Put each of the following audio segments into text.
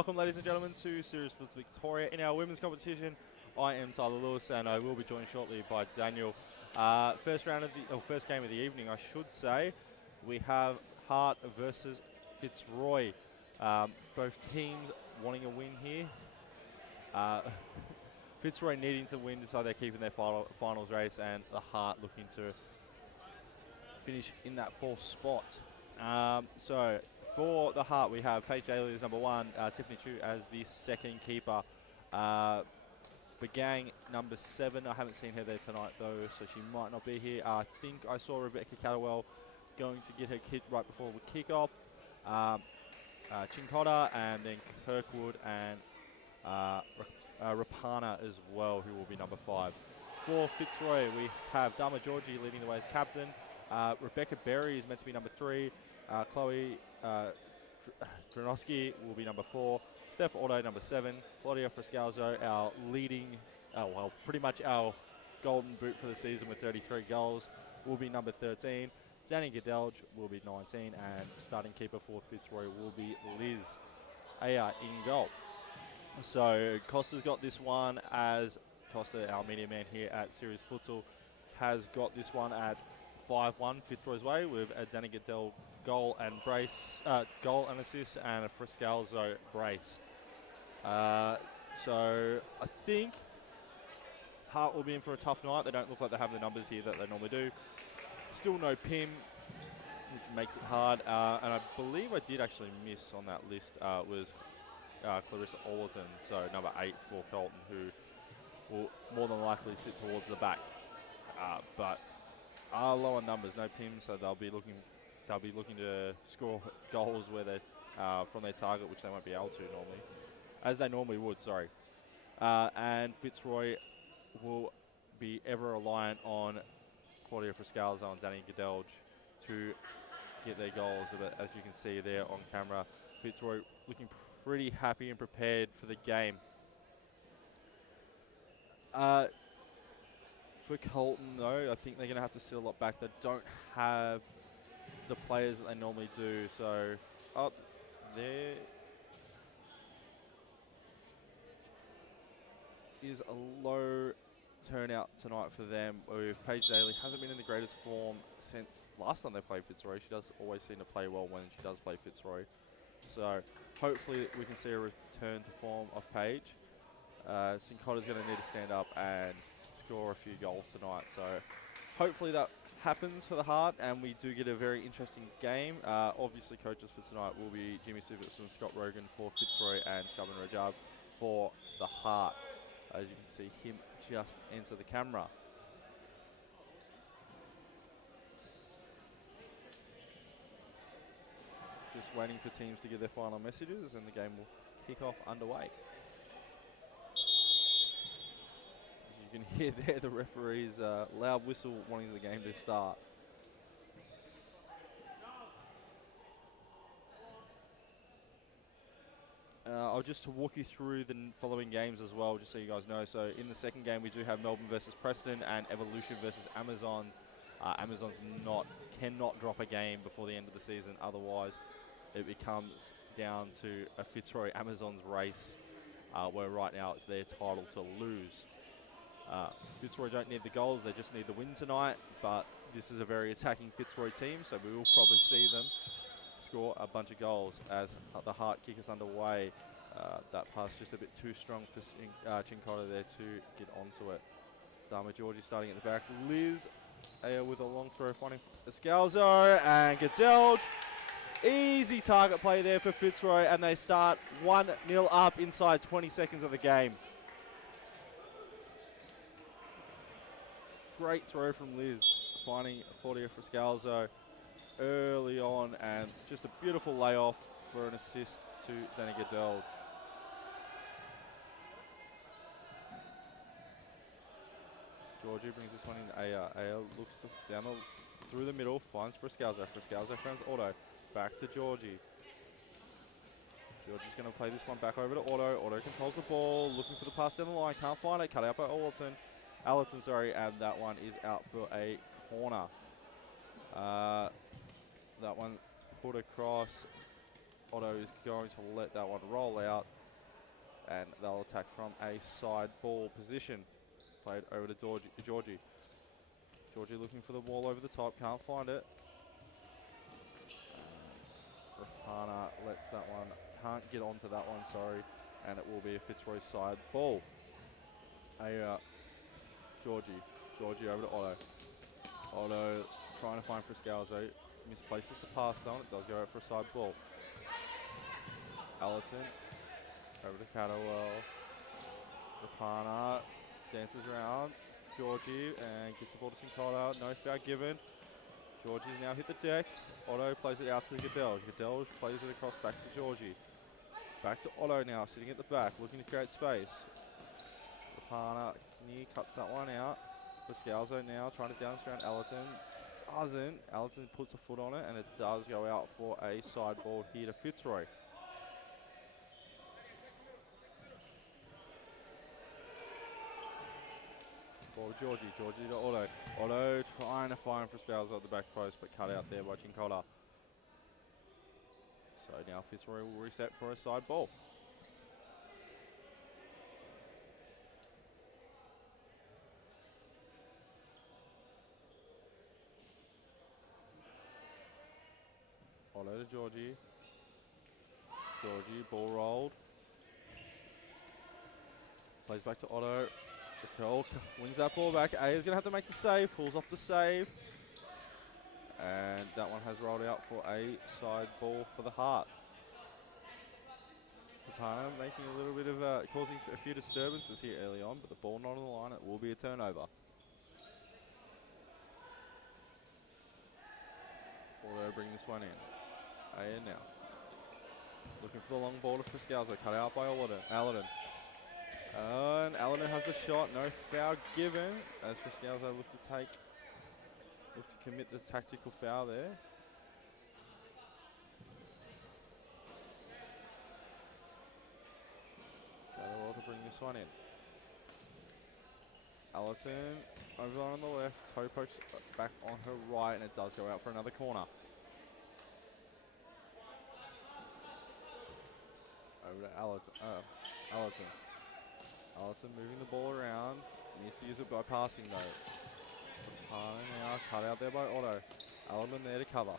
Welcome, ladies and gentlemen, to Series Futsal Victoria. In our women's competition, I am Tyler Lewis, and I will be joined shortly by Daniel. First game of the evening, I should say. We have Hart versus Fitzroy. Both teams wanting a win here. Fitzroy needing to win, so they're keeping their finals race, and the Hart looking to finish in that fourth spot. So for the Hart, we have Paige Daly as number one, Tiffany Chu as the second keeper. Begang number 7. I haven't seen her there tonight though, so she might not be here. I think I saw Rebecca Catterwell going to get her kick right before the kickoff. Chincotta, and then Kirkwood and Rapana as well, who will be number 5. For Fitzroy, we have Dharma Georgie leading the way as captain. Rebecca Berry is meant to be number 3. Chloe Dronoski will be number 4. Steph Otto, number 7. Claudia Frescalzo, our leading, pretty much our golden boot for the season with 33 goals, will be number 13. Danny Gadelge will be 19, and starting keeper for Fitzroy will be Liz Aya in goal. So Costa's got this one as Costa, our media man here at Series Futsal, has got this one at 5-1 Fitzroy's way with a Danny Gadelge goal and assist, and a Frescalzo brace. So I think Hart will be in for a tough night. They don't look like they have the numbers here that they normally do. Still no Pim, which makes it hard. And I believe I did actually miss on that list was Clarissa Orleton, so number 8 for Colton, who will more than likely sit towards the back. But are lower numbers, no Pim, so they'll be looking to score goals where they're from their target, which they won't be able to normally, as they normally would. And Fitzroy will be ever reliant on Claudia Frescalzo and Danny Gadelge to get their goals. But as you can see there on camera, Fitzroy looking pretty happy and prepared for the game. For Colton, though, I think they're going to have to sit a lot back. They don't have the players that they normally do. So up there is a low turnout tonight for them, with Paige Daly hasn't been in the greatest form since last time they played Fitzroy. She does always seem to play well when she does play Fitzroy. So hopefully we can see a return to form of Paige. Cincotta's going to need to stand up and score a few goals tonight. So hopefully that happens for the Hart, and we do get a very interesting game. Obviously coaches for tonight will be Jimmy Suvitz and Scott Rogan for Fitzroy, and Shaban Rajab for the Hart. As you can see him just enter the camera. Just waiting for teams to give their final messages, and the game will kick off underway. As you can hear there, the referee's loud whistle wanting the game to start. I'll just walk you through the following games as well, just so you guys know. So in the second game, we do have Melbourne versus Preston and Evolution versus Amazons. Amazons cannot drop a game before the end of the season. Otherwise, it becomes down to a Fitzroy Amazons race, where right now it's their title to lose. Fitzroy don't need the goals, they just need the win tonight. But this is a very attacking Fitzroy team, so we will probably see them score a bunch of goals as the Hart kick is underway. That pass just a bit too strong for Chincotta there to get onto it. Dharma Georgie starting at the back. Liz with a long throw, finding Scalzo and Gadelge. Easy target play there for Fitzroy, and they start 1-0 up inside 20 seconds of the game. Great throw from Liz, finding Claudia Frescalzo early on, and just a beautiful layoff for an assist to Danny Gadelge. Georgie brings this one in. Aya looks down through the middle, finds Frescalzo. Frescalzo finds Otto. Back to Georgie. Georgie's going to play this one back over to Otto. Otto controls the ball, looking for the pass down the line. Can't find it. Cut out by Allerton, and that one is out for a corner. That one put across Otto is going to let that one roll out, and they'll attack from a side ball position. Played over to Georgie. Georgie looking for the ball over the top, can't find it. Rapana lets that one, can't get onto that one, sorry, and it will be a Fitzroy side ball. Georgie over to Otto. Otto trying to find Friscalzo, misplaces the pass on, it does go out for a side ball. Allerton over to Cadwell. Rapana dances around Georgie and gets the ball to Sincotta. No foul given. Georgie's now hit the deck. Otto plays it out to Gadelge. Gadelge plays it across back to Georgie. Back to Otto now, sitting at the back, looking to create space. Rapana near cuts that one out. Friscalzo now trying to dance around Allerton. Doesn't. Allerton puts a foot on it, and it does go out for a side ball here to Fitzroy. Ball to Georgie. Georgie to Otto. Otto trying to find Friscalzo at the back post, but cut out there by Cincotta. So now Fitzroy will reset for a side ball. Otto to Georgie. Georgie, ball rolled. Plays back to Otto. Raquel wins that ball back. A is going to have to make the save. Pulls off the save. And that one has rolled out for a side ball for the Heart. Rapana making a little bit of causing a few disturbances here early on, but the ball not on the line. It will be a turnover. Although bring this one in. A now. Looking for the long ball to Friscalzo. Cut out by Allerton. And Allerton has a shot. No foul given as Friscalzo look to commit the tactical foul there. Well to bring this one in. Allerton over on the left. Toe pokes back on her right, and it does go out for another corner. Over to Allerton. Allerton moving the ball around. Needs to use it by passing though. Now cut out there by Otto. Allerton there to cover.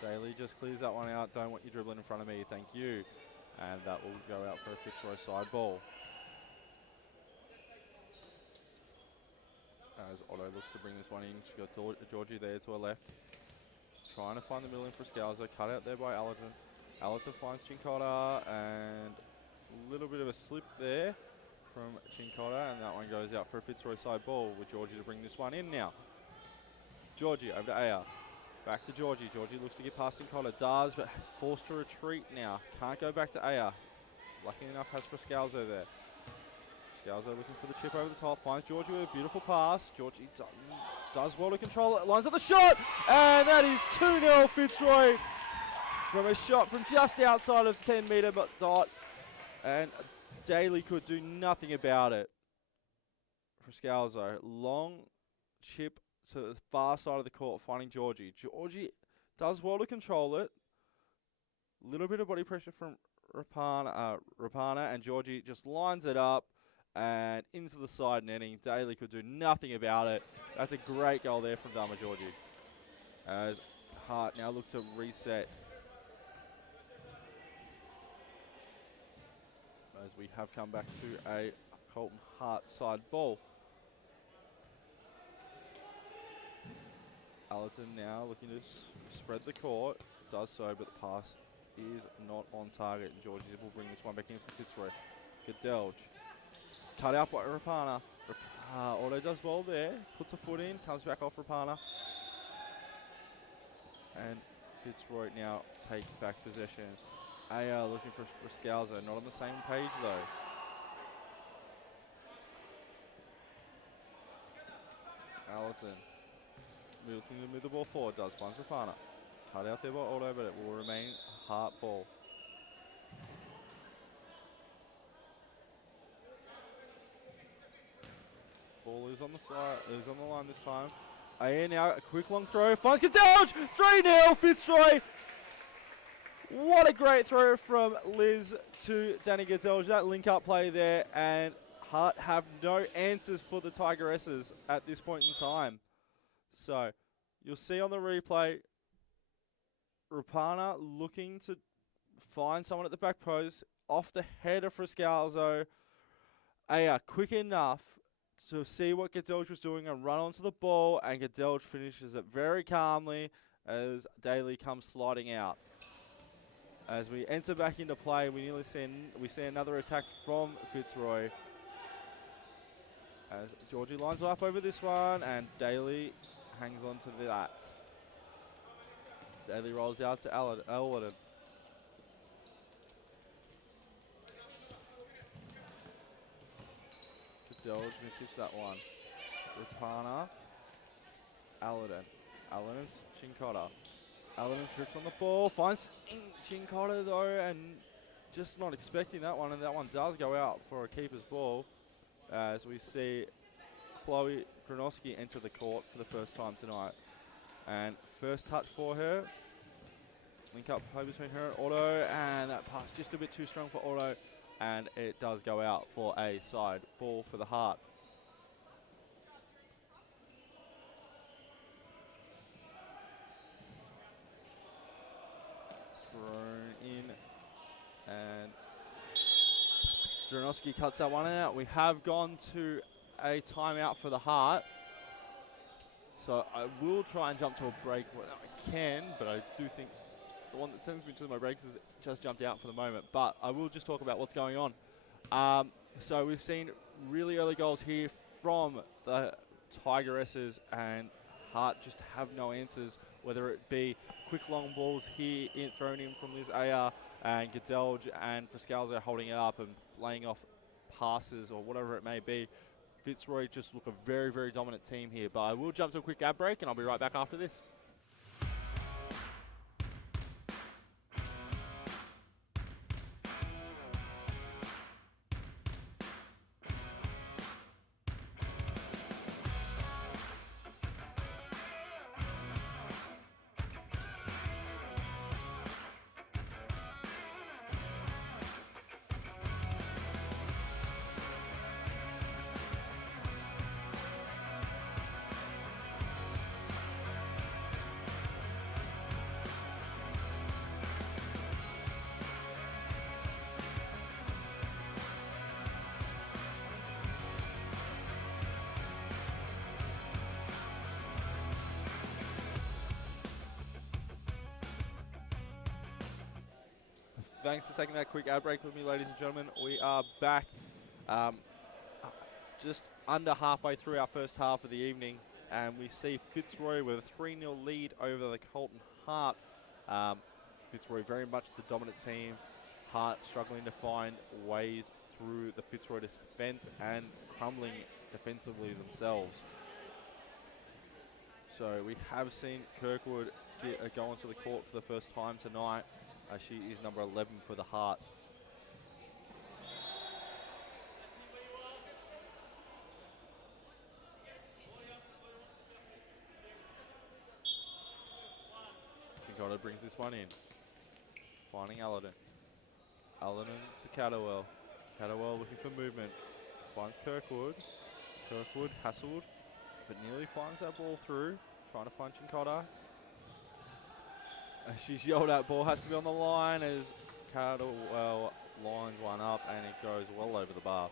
Daly just clears that one out. Don't want you dribbling in front of me, thank you. And that will go out for a Fitzroy side ball. As Otto looks to bring this one in. She's got Georgie there to her left. Trying to find the middle in Friscalzo. Cut out there by Allerton. Allerton finds Cincotta, and a little bit of a slip there from Cincotta, and that one goes out for a Fitzroy side ball with Georgie to bring this one in now. Georgie over to Aya. Back to Georgie. Georgie looks to get past Cincotta. Does, but has forced to retreat now. Can't go back to Aya. Lucky enough has Friscalzo there. Friscalzo looking for the chip over the top. Finds Georgie with a beautiful pass. Georgie does well to control it. Lines up the shot, and that is 2-0 Fitzroy from a shot from just outside of the 10-metre dot. And Daly could do nothing about it. Friscalzo, long chip to the far side of the court, finding Georgie. Georgie does well to control it. Little bit of body pressure from Rapana, and Georgie just lines it up and into the side netting. Daly could do nothing about it. That's a great goal there from Dama Georgie. As Hart now look to reset. As we have come back to a Colton Hart side ball. Allerton now looking to spread the court. Does so, but the pass is not on target. And Georgie will bring this one back in for Fitzroy. Gadelge. Cut out by Rapana. Otto does well there. Puts a foot in. Comes back off Rapana. And Fitzroy now take back possession. Aya looking for Friscalzo. Not on the same page though. Allerton. Looking to move the ball forward. Does. Finds Rapana. Cut out there by Otto, but it will remain Hart ball. Ball is on the side. Is on the line this time. Aya now a quick long throw. Finds Gadelge. 3-0 Fitzroy. What a great throw from Liz to Danny Gadelge. That link-up play there, and Hart have no answers for the Tigeresses at this point in time. So you'll see on the replay, Rapana looking to find someone at the back post, off the head of Friscalzo. Aya quick enough to see what Gadelge was doing and run onto the ball, and Gadelge finishes it very calmly as Daly comes sliding out. As we enter back into play, we see another attack from Fitzroy. As Georgie lines up over this one, and Daly hangs on to that. Daly rolls out to Ellerton. Gadelge mishits that one. Rapana. Allerton's Chincotta. Allerton trips on the ball, finds Chincotta though, and just not expecting that one, and that one does go out for a keeper's ball. As we see Chloe Gronowski enter the court for the first time tonight. And first touch for her. Link up play between her and Otto, and that pass just a bit too strong for Otto, and it does go out for a side ball for the Heart. Thrown in, and Gronowski cuts that one out. We have gone to a timeout for the Heart. So I will try and jump to a break when I can, but I do think the one that sends me to my breaks has just jumped out for the moment. But I will just talk about what's going on. So we've seen really early goals here from the Tigeresses, and Hart just have no answers, whether it be quick long balls here thrown in from Liz Aya, and Gadelge and Friscalzo holding it up and laying off passes or whatever it may be. Fitzroy just look a very, very dominant team here. But I will jump to a quick ad break, and I'll be right back after this. Thanks for taking that quick ad break with me, ladies and gentlemen. We are back just under halfway through our first half of the evening, and we see Fitzroy with a 3-0 lead over the Colton Heart. Fitzroy very much the dominant team. Heart struggling to find ways through the Fitzroy defence and crumbling defensively themselves. So we have seen Kirkwood go onto the court for the first time tonight. She is number 11 for the Heart. Chincotta brings this one in. Finding Allerton. Allerton to Catterwell. Catterwell looking for movement. Finds Kirkwood. Kirkwood hassled, but nearly finds that ball through. Trying to find Chincotta. She's yelled at, ball has to be on the line as Catterwell lines one up, and it goes well over the bar.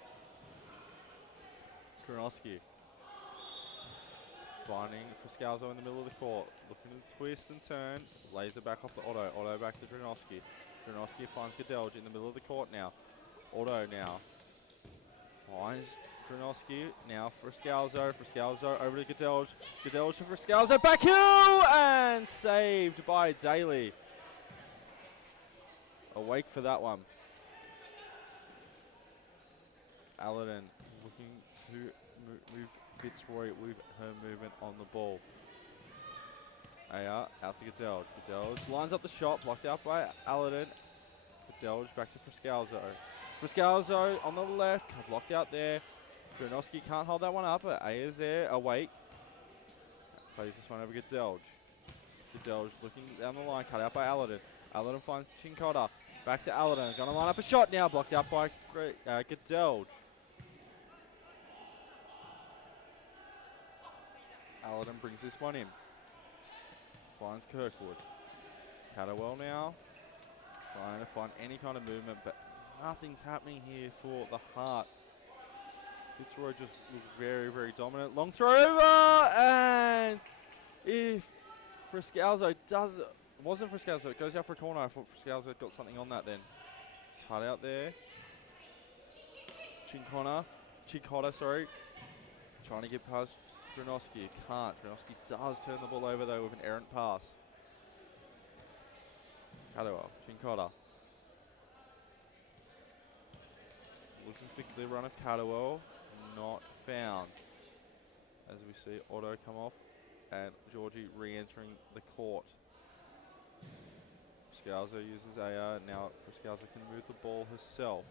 Gronowski finding Friscalzo in the middle of the court, looking to twist and turn, lays it back off to Otto. Otto back to Gronowski. Gronowski finds Gadelge in the middle of the court now. Otto now finds Gronowski, now Friscalzo. Friscalzo over to Gadelge. Gadelge to Friscalzo, back heel, and saved by Daly. Awake for that one. Allerton looking to move Fitzroy with her movement on the ball. Aya out to Gadelge. Gadelge lines up the shot, blocked out by Allerton. Gadelge back to Friscalzo. Friscalzo on the left, blocked out there. Gronowski can't hold that one up, but Aya's there, awake. Plays this one over Gadelge. Gadelge looking down the line, cut out by Allerton. Allerton finds Chincotta. Back to Allerton. Going to line up a shot now. Blocked out by Gadelge. Allerton brings this one in. Finds Kirkwood. Catterwell now. Trying to find any kind of movement, but nothing's happening here for the Heart. Fitzroy just looked very, very dominant. Long throw over, and if Friscalzo does, it wasn't Friscalzo, it goes out for a corner. I thought Friscalzo got something on that then. Cut out there. Chincotta, sorry. Trying to get past Dronoski, can't. Dronoski does turn the ball over though with an errant pass. Catterwell, Chincotta. Looking for the run of Catterwell, not found. As we see Otto come off and Georgie re-entering the court. Scalzo uses AR, now Friscalzo can move the ball herself.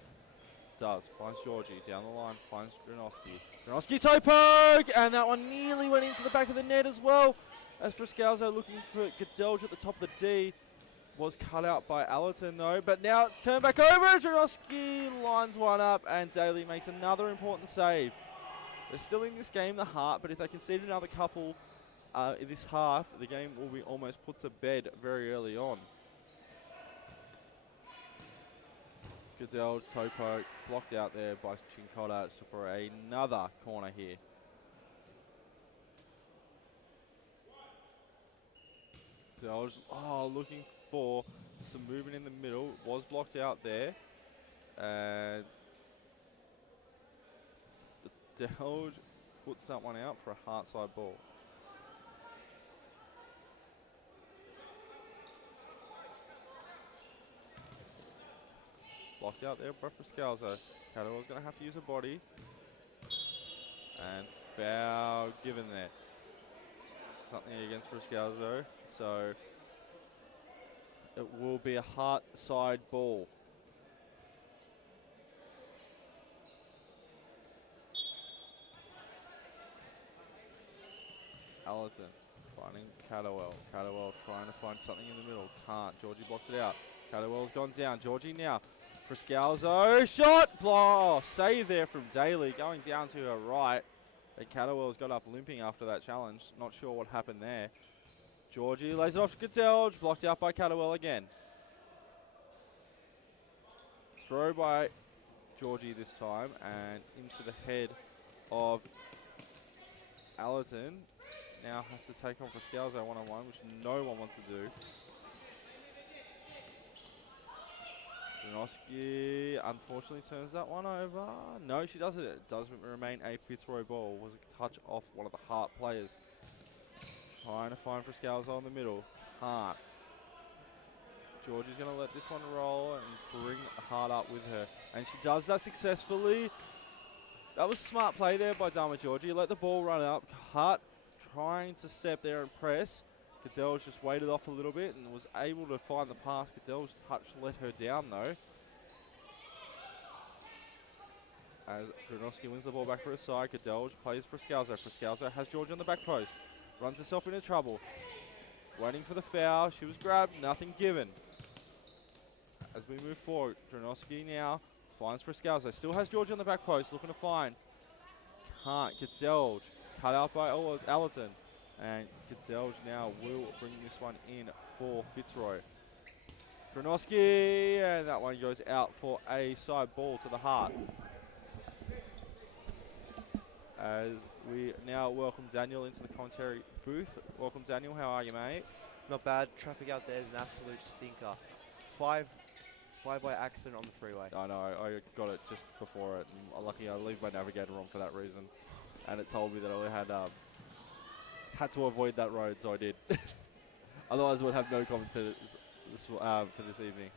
Does, finds Georgie, down the line, finds Dronoski. Dronoski toe poke, and that one nearly went into the back of the net as well. As Friscalzo looking for Gadelge at the top of the D. Was cut out by Allerton though, but now it's turned back over. Dronoski lines one up and Daly makes another important save. They're still in this game, the Heart, but if they concede another couple in this half, the game will be almost put to bed very early on. Gadelge, toe poke, blocked out there by Chincotta for another corner here. Gadelge, looking for some movement in the middle, was blocked out there, and Gadelge puts that one out for a Heart side ball. Blocked out there by Friscalzo. Catterwell's going to have to use a body, and foul given there. Something against Friscalzo, so it will be a Heart side ball. Allerton finding Catterwell. Catterwell trying to find something in the middle. Can't. Georgie blocks it out. Catterwell's gone down. Georgie now. Friscalzo. Shot! Oh, save there from Daly. Going down to her right. And Catterwell's got up limping after that challenge. Not sure what happened there. Georgie lays it off to Gadelge. Blocked out by Catterwell again. Throw by Georgie this time. And into the head of Allerton. Now has to take on Friscalzo one-on-one, which no one wants to do. Dronoski unfortunately turns that one over. No, she doesn't. It does remain a Fitzroy ball. Was a touch off one of the Heart players. Trying to find Friscalzo in the middle. Can't. Georgie's going to let this one roll and bring Heart up with her. And she does that successfully. That was smart play there by Dama Georgie. Let the ball run up. Heart trying to step there and press. Gadelge just waited off a little bit and was able to find the pass. Gadelge's touch let her down though. As Dronoski wins the ball back for his side, Gadelge plays Friscalzo. Friscalzo has Georgie on the back post. Runs herself into trouble. Waiting for the foul. She was grabbed, nothing given. As we move forward, Dronoski now finds Friscalzo. Still has Georgie on the back post, looking to find. Can't. Gadelge cut out by Allerton. And Gadelge now will bring this one in for Fitzroy. Dronoski, and that one goes out for a side ball to the Heart. As we now welcome Daniel into the commentary booth. Welcome Daniel, how are you mate? Not bad, traffic out there is an absolute stinker. Five-way accident on the freeway. I know, I got it just before it. And lucky I leave my navigator on for that reason. And it told me that I had to avoid that road, so I did. Otherwise, I would have no commentators for this evening.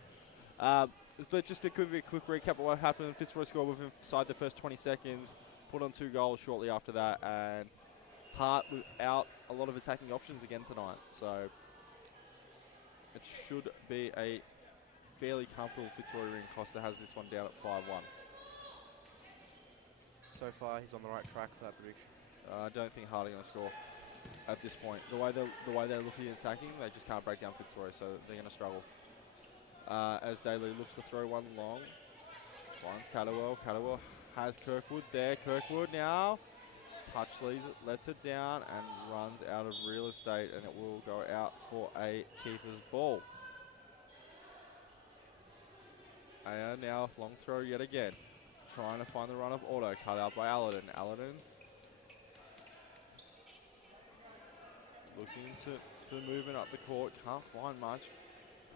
But just a quick recap of what happened. Fitzroy scored inside the first 20 seconds, put on 2 goals shortly after that, and Heart without a lot of attacking options again tonight. So it should be a fairly comfortable Fitzroy ring. Costa has this one down at 5-1. So far, he's on the right track for that prediction. I don't think Heart are going to score at this point. The way they're looking at attacking, they just can't break down Fitzroy, so they're going to struggle. as Daly looks to throw one long. Finds Catterwell. Catterwell has Kirkwood there. Kirkwood now lets it down and runs out of real estate, and it will go out for a keeper's ball. And now long throw yet again. Trying to find the run of Otto, cut out by Aladdin. Aladdin looking to movement up the court, can't find much.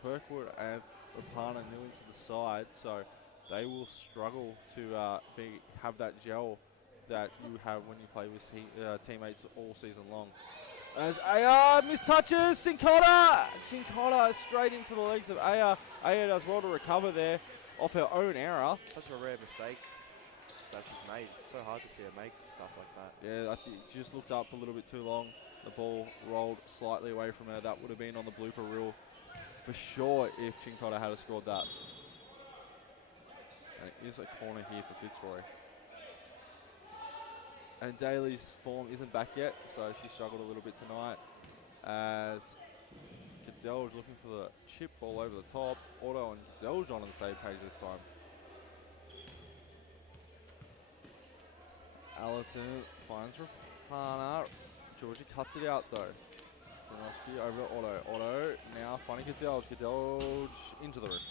Kirkwood and Rapana nearly to the side, so they will struggle to have that gel that you have when you play with teammates all season long. As Aya mistouches Cincotta! Cincotta straight into the legs of Aya. Aya does well to recover there off her own error. Such a rare mistake that she's made. It's so hard to see her make stuff like that. Yeah, I think she just looked up a little bit too long. The ball rolled slightly away from her. That would have been on the blooper reel for sure if Cincotta had scored that. And it is a corner here for Fitzroy. And Daly's form isn't back yet, so she struggled a little bit tonight. As Cadelge looking for the chip ball over the top. Otto and Cadelge on the same page this time. Allerton finds Rapana. Georgie cuts it out though. Janoski over to Otto. Otto now finding Cadelge. Cadelge into the roof.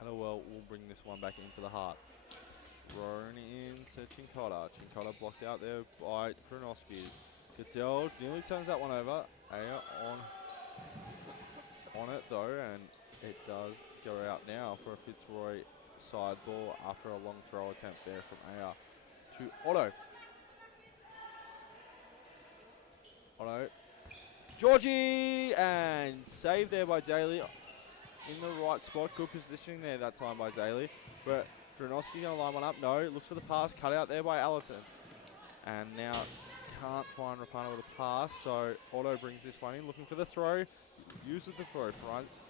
Cannowell will bring this one back into the heart. Thrown into Cincotta. Cincotta blocked out there by Kronoski. Cadelge nearly turns that one over. Aya on it though, and it does go out now for a Fitzroy side ball after a long throw attempt there from Aya to Otto. Otto. Georgie! And saved there by Daly. In the right spot. Good positioning there that time by Daly. But Dronoski going to line one up. No. Looks for the pass. Cut out there by Allerton. And now can't find Rapana with a pass. So Otto brings this one in. Looking for the throw. Uses the throw.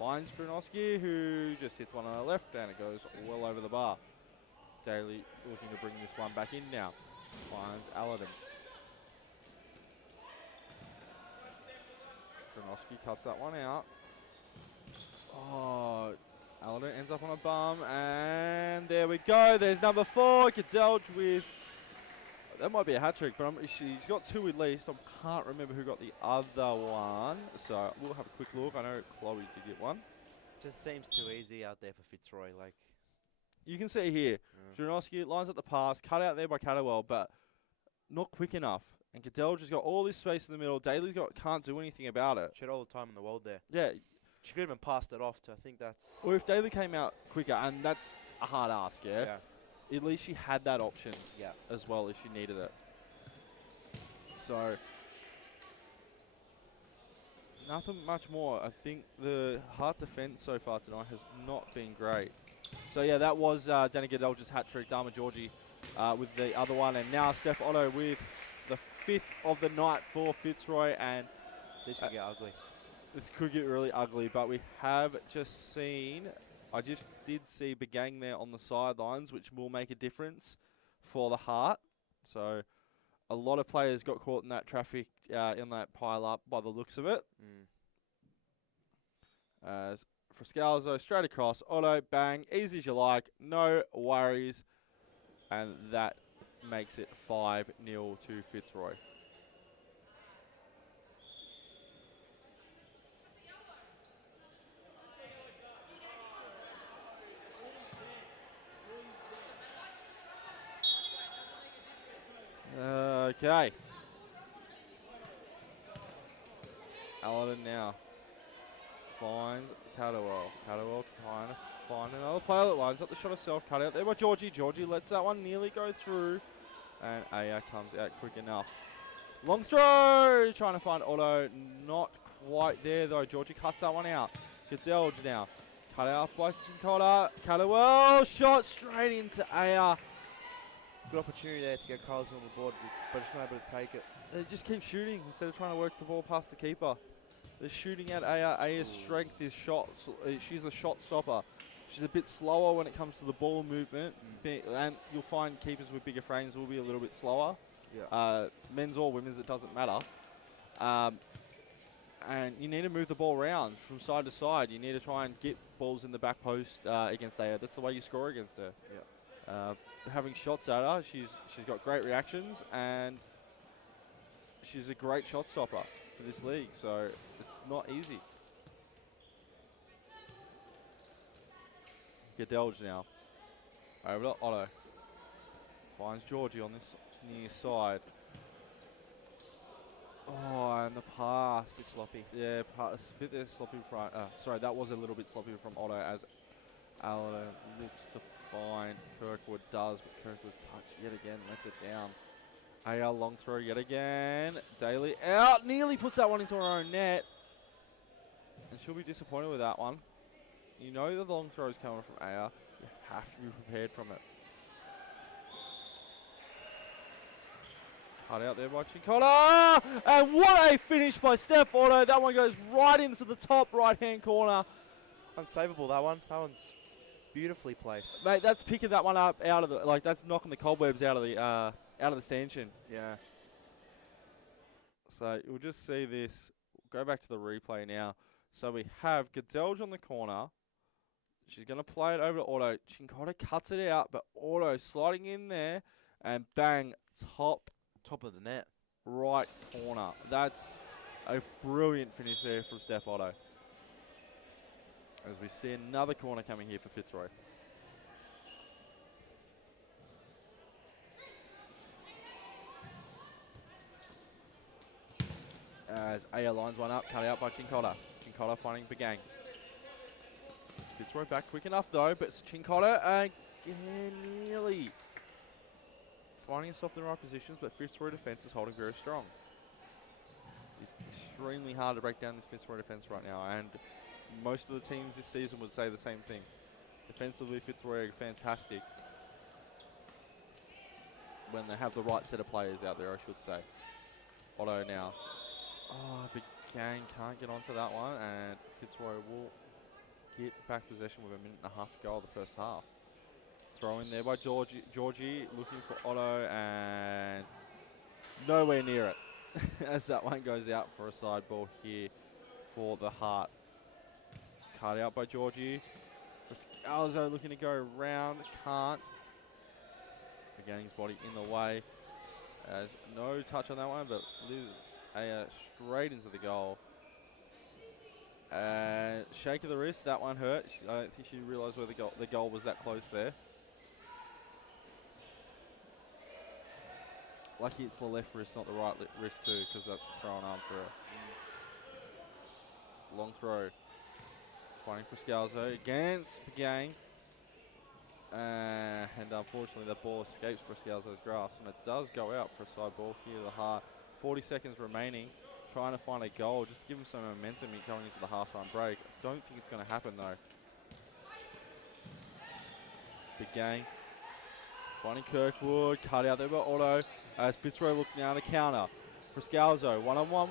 Finds Dronoski, who just hits one on the left. And it goes well over the bar. Daly looking to bring this one back in now. Finds Allerton. Dronoski cuts that one out. Oh, Allerton ends up on a bum, and there we go. There's number 4, Cadelge with, that might be a hat-trick, but she's got 2 at least. I can't remember who got the other one, so we'll have a quick look. I know Chloe did get one. Just seems too easy out there for Fitzroy. Like, you can see here, Janoski lines up the pass, cut out there by Catterwell, but not quick enough. And Cadelge has got all this space in the middle. Daly's can't do anything about it. she had all the time in the world there. Yeah. She could have even passed it off to, I think that's... Well, if Daly came out quicker, and that's a hard ask, yeah? At least she had that option as well if she needed it. So, nothing much more. I think the Hart defense so far tonight has not been great. So, yeah, that was Danny Cadelge's hat-trick, Dama Georgie with the other one. And now Steph Otto with the 5th of the night for Fitzroy. And this will get ugly. This could get really ugly, but we have just seen, I just did see Begang there on the sidelines, which will make a difference for the Heart. So a lot of players got caught in that traffic, in that pile up by the looks of it. As Friscalzo straight across, Otto, bang, easy as you like, no worries. And that makes it 5-0 to Fitzroy. Okay. Aladdin now finds Catterwell. Catterwell trying to find another player that lines up the shot herself. Cut out there by Georgie. Georgie lets that one nearly go through. And Aya comes out quick enough. Long throw! Trying to find Otto. Not quite there though. Georgie cuts that one out. Cadelge now. Cut out by Cincotta. Catterwell. Shot straight into Aya. Good opportunity there to get Carlson on the board, but just not able to take it. They just keep shooting instead of trying to work the ball past the keeper. They're shooting at Aya. Aya's strength is shots. She's a shot stopper. She's a bit slower when it comes to the ball movement, and you'll find keepers with bigger frames will be a little bit slower. Yeah. Men's or women's, it doesn't matter. And you need to move the ball around from side to side. You need to try and get balls in the back post against Aya. That's the way you score against her. Yeah. Having shots at her, she's got great reactions, and she's a great shot stopper for this league. So it's not easy. Gadelge now. Over to Otto. Finds Georgie on this near side. Oh, and the pass. A bit sloppy. Yeah, it's a bit there sloppy front. Sorry, that was a little bit sloppy from Otto as Allen looks to find Kirkwood does, but Kirkwood's touch yet again lets it down. AL long throw yet again. Daly out, nearly puts that one into her own net. And she'll be disappointed with that one. You know the long throw is coming from Aya. You have to be prepared from it. Cut out there by Chincotta. And what a finish by Steph Otto. That one goes right into the top right-hand corner. Unsavable, that one. That one's beautifully placed. Mate, that's picking that one up out of the, like, that's knocking the cobwebs out of the stanchion. Yeah. So you'll just see this. Go back to the replay now. So we have Gadelge on the corner. She's going to play it over to Otto. Chincotta cuts it out, but Otto sliding in there, and bang, top of the net. Right corner. That's a brilliant finish there from Steph Otto. As we see another corner coming here for Fitzroy. As Aya lines one up, cut out by Chincotta. Chincotta finding Begang. Fitzroy back quick enough though, but Chincotta again nearly finding himself in the right positions, but Fitzroy defense is holding very strong. It's extremely hard to break down this Fitzroy defense right now, and most of the teams this season would say the same thing. Defensively, Fitzroy are fantastic when they have the right set of players out there, I should say. Otto now. Oh, Begang can't get onto that one, and Fitzroy will get back possession with a minute and a half to go of the first half. Throw in there by Georgie looking for Otto, and nowhere near it as that one goes out for a side ball here for the Heart. Cut out by Georgie. Friscalzo looking to go around, can't. Begang's body in the way. As no touch on that one, but lifts Aya straight into the goal. Shake of the wrist, that one hurt. I don't think she realised where the goal was that close there. Lucky it's the left wrist, not the right wrist too, because that's the throw-on arm for her. Long throw. Finding Friscalzo against Begang. And unfortunately that ball escapes Friscalzo's grasp, and it does go out for a side ball here to the Heart. 40 seconds remaining. Trying to find a goal just to give him some momentum going into the half-time break. I don't think it's going to happen though. Begang. Finding Kirkwood. Cut out there by Otto. As Fitzroy look now to counter. Friscalzo, one-on-one.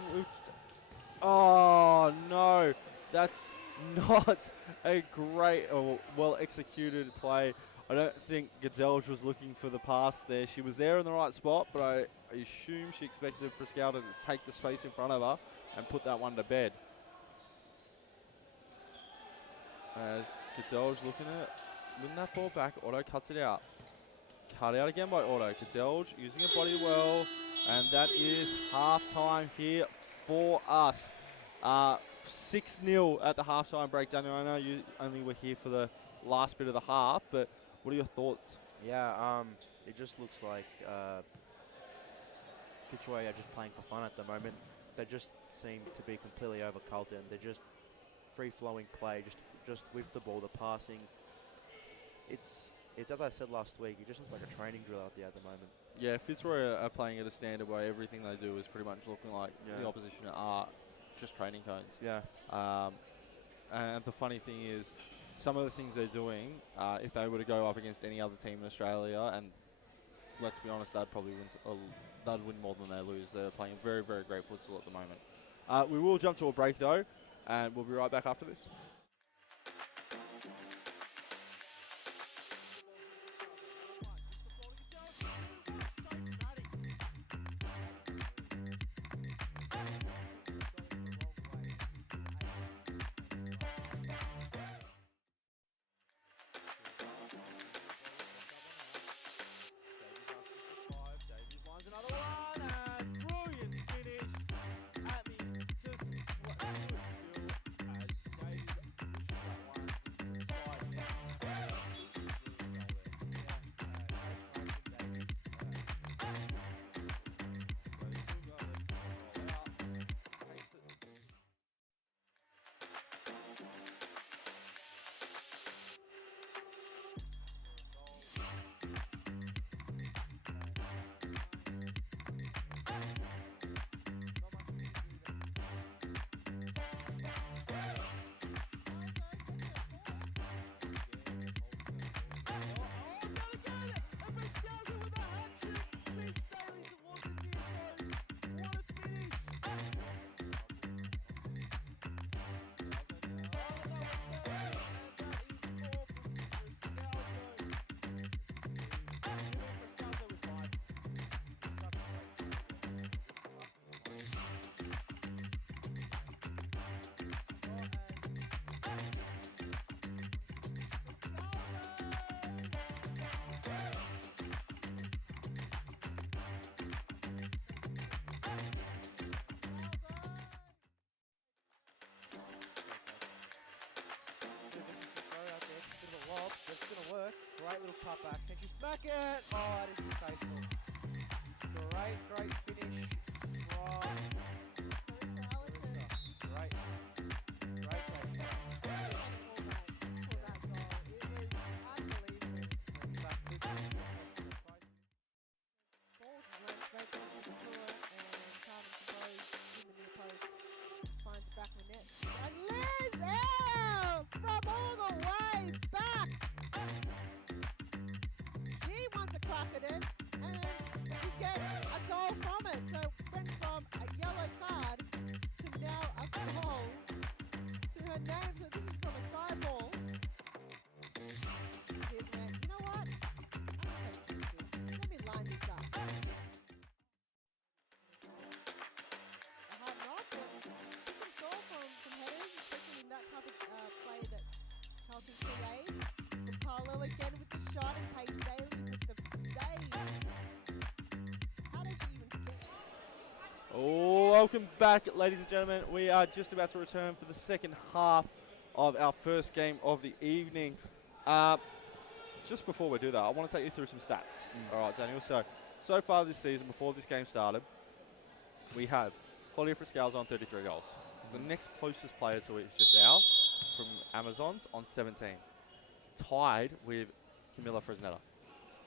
Oh, no. That's not a great or well-executed play. I don't think Gadelge was looking for the pass there. She was there in the right spot, but I assume she expected Friscalzo to take the space in front of her and put that one to bed. As Gadelge looking to win that ball back, Otto cuts it out. Cut out again by Otto. Gadelge using her body well, and that is half-time here for us. 6-0 at the half-time break. Daniel, I know you only were here for the last bit of the half, but what are your thoughts? Yeah, it just looks like Fitzroy are just playing for fun at the moment. They just seem to be completely over Carlton. They're just free-flowing play, just with the ball, the passing. It's as I said last week, it just looks like a training drill out there at the moment. Yeah, Fitzroy are playing at a standard where everything they do is pretty much looking like the opposition are just training cones. Yeah. And the funny thing is, some of the things they're doing, if they were to go up against any other team in Australia, and let's be honest, they'd probably win more than they lose. They're playing very, very great futsal at the moment. We will jump to a break though, and we'll be right back after this. Great little cutback. Can she smack it? Oh, it is sensational. Great finish from Great catch. Ball just lands straight down to the floor, and Carmen Composed in the near post finds the back of the net. And Liz out from all the way back. She wants a crack at it, and she gets a goal from it. So went from a yellow card to now a goal to her name. So this is from a side ball. Here's net. You know what? I'm gonna take this. Let me line this up. A hard knock, but you can score from headers, especially in that type of play that Carlton creates. Paolo again with the shot, and Paige Daly with the save. How did she even get it? Welcome back, ladies and gentlemen. We are just about to return for the second half of our first game of the evening. Just before we do that, I want to take you through some stats. All right, Daniel. So far this season, before this game started, we have Claudia Friscalzo on 33 goals. The next closest player to it is just Al from Amazons on 17. Tied with Camilla Fresneda,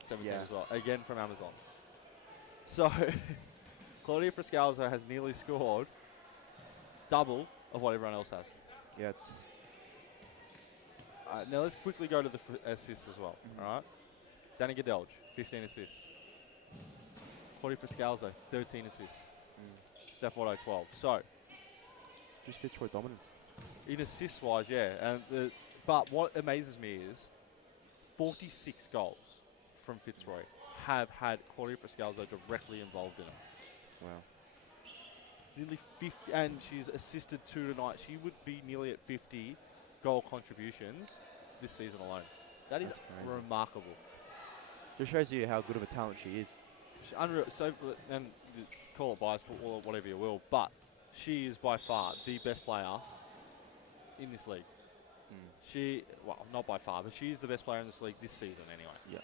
17 as well, again from Amazons. So Claudia Friscalzo has nearly scored double of what everyone else has. Yeah, it's Now let's quickly go to the assists as well. All right, Danny Gadelge, 15 assists. Claudia Friscalzo, 13 assists. Steph Otto, 12. So just Fitzroy dominance. in assists wise, yeah. But what amazes me is 46 goals from Fitzroy have had Claudia Friscalzo directly involved in it. Wow. Nearly 50, and she's assisted 2 tonight. She would be nearly at 50 goal contributions this season alone. That is That's crazy. remarkable. Just shows you how good of a talent she is. She's unreal. So, and call it bias, call it whatever you will, but she is by far the best player in this league. Well, not by far, but she is the best player in this league this season anyway. Yeah.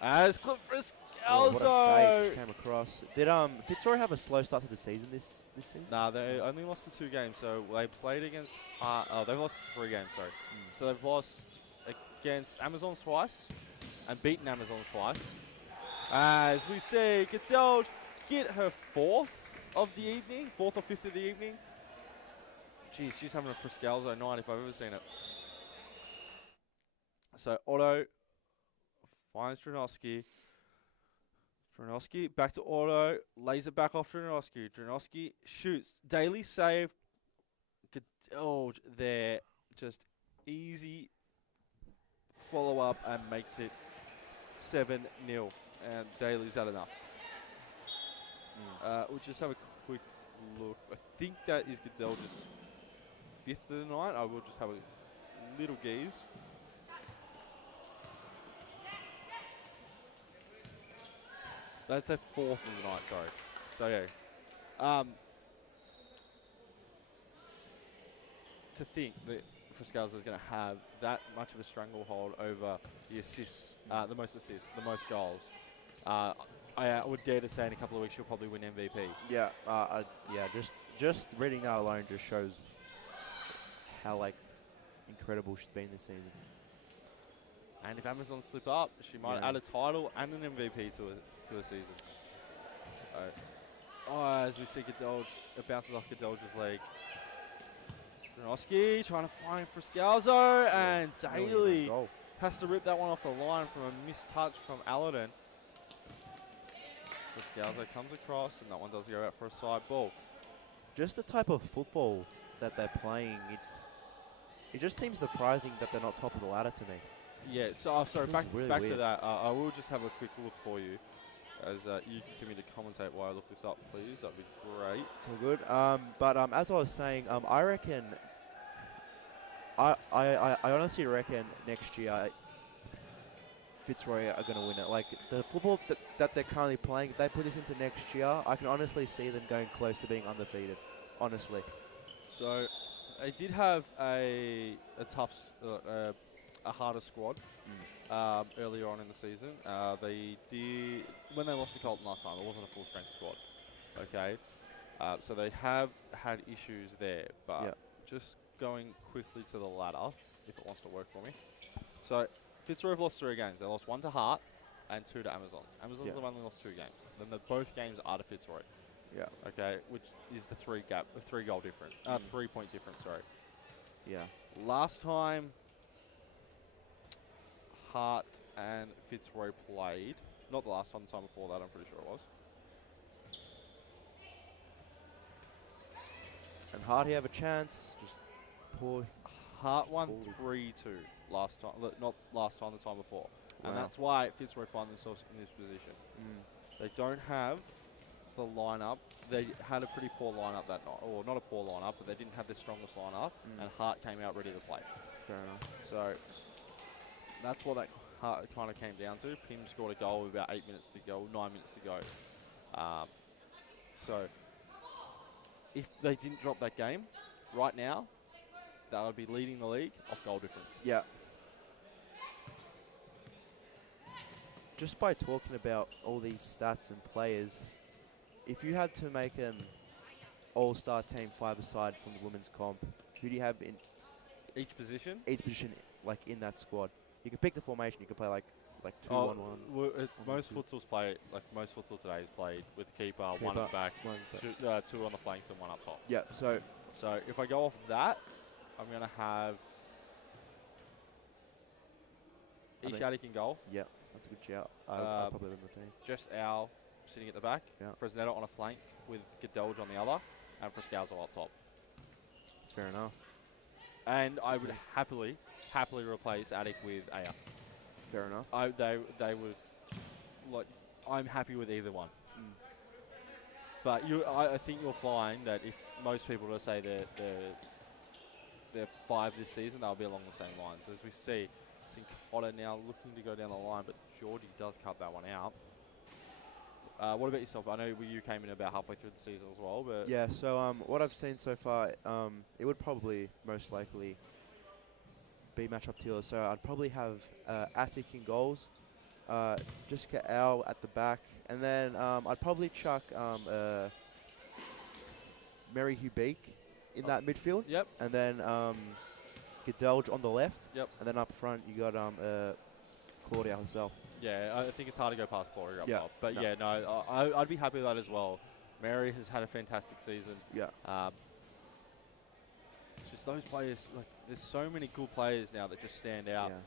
As Cliff Oh, what a save Friscalzo. just came across. Did Fitzroy have a slow start to the season this season? Nah, they only lost the 2 games. So they played against. They've lost 3 games. Sorry. So they've lost against Amazons twice and beaten Amazons twice. As we see Gadelge get her 4th of the evening, 4th or 5th of the evening. Geez, she's having a Friscalzo night if I've ever seen it. So Otto finds Dranoski. Dranoski back to Otto, lays it back off Dranoski. Dranoski shoots. Daly save. Gadelge there. Just easy follow up and makes it 7-0. And Daly's had enough. We'll just have a quick look. I think that is Gadelge's 5th of the night. I will just have a little gaze. That's a 4th of the night, sorry. So, yeah. To think that Friscalzo is going to have that much of a stranglehold over the assists, the most assists, the most goals. I would dare to say in a couple of weeks she'll probably win MVP. Yeah, just reading that alone just shows how incredible she's been this season. And if Amazon slip up, she might add a title and an MVP to a season. So, as we see Gadelge, it bounces off Gadelge's leg. Dranoski trying to find Friscalzo, and Daly has to rip that one off the line from a missed touch from Aladdin. Friscalzo comes across, and that one does go out for a side ball. Just the type of football that they're playing, it just seems surprising that they're not top of the ladder to me. Yeah, so sorry, back really to that. I will just have a quick look for you as you continue to commentate while I look this up, please. That'd be great. It's all good. But as I was saying, I reckon, I honestly reckon next year Fitzroy are going to win it. Like the football that they're currently playing, if they put this into next year, I can honestly see them going close to being undefeated. Honestly. So they did have a tough, a harder squad. earlier on in the season. They did, when they lost to Colton last time, it wasn't a full strength squad. Okay, so they have had issues there, but Yeah. just going quickly to the ladder, if it wants to work for me. So Fitzroy have lost 3 games. They lost 1 to Hart and 2 to Amazons. Amazons Yeah. have only lost 2 games. Then both games are to Fitzroy. Yeah. Okay, which is the 3-goal difference, 3-point difference. Sorry. Yeah. Last time Hart and Fitzroy played, not the last time, the time before that, I'm pretty sure it was. And Hardy have a chance. Just poor. Hart won Holy. 3-2 last time, not last time, the time before. And Wow. that's why Fitzroy find themselves in this position. They don't have the lineup. They had a pretty poor lineup that night, or not a poor lineup, but they didn't have the strongest lineup, and Hart came out ready to play. Fair enough. So that's what that kind of came down to. Pim scored a goal with about 8 minutes to go, 9 minutes to go. So if they didn't drop that game right now, they would be leading the league off goal difference. Yeah. Just by talking about all these stats and players, if you had to make an all-star team 5-a-side from the women's comp, who do you have in Each position. each position, like in that squad? You can pick the formation. You can play like 2-1-1. Most 1-1-2. futsals play, like most futsal today is played with a keeper, one Keeper, at the back, one at the back. 2 on the flanks and 1 up top. Yeah. So So if I go off that, I'm going to have I mean- Ishadi in goal, yeah, that's a good shout. I'll probably win the team. Jess Owl sitting at the back, Yeah. Fresnetto on a flank with Gadelge on the other, and Frescalzo up top. Fair enough. And I would Okay. happily replace Attic with Aya. Fair enough. They would, like, I'm happy with either one. But I think you'll find that if most people will say they're 5 this season, they'll be along the same lines. As we see, St. Cotter now looking to go down the line, but Georgie does cut that one out. What about yourself? I know you came in about halfway through the season as well, but Yeah. So what I've seen so far, it would probably most likely be matchup dealer. So I'd probably have Attic in goals, Jessica Owl at the back, and then I'd probably chuck Mary Hubeek in that midfield, Yep. and then Gadelge on the left, Yep. and then up front you got Claudia herself. Yeah, I think it's hard to go past Gloria up Yeah, top. But no. yeah, no, I'd be happy with that as well. Mary has had a fantastic season. Yeah. It's just those players, like, there's so many good players now that just stand out. Yeah.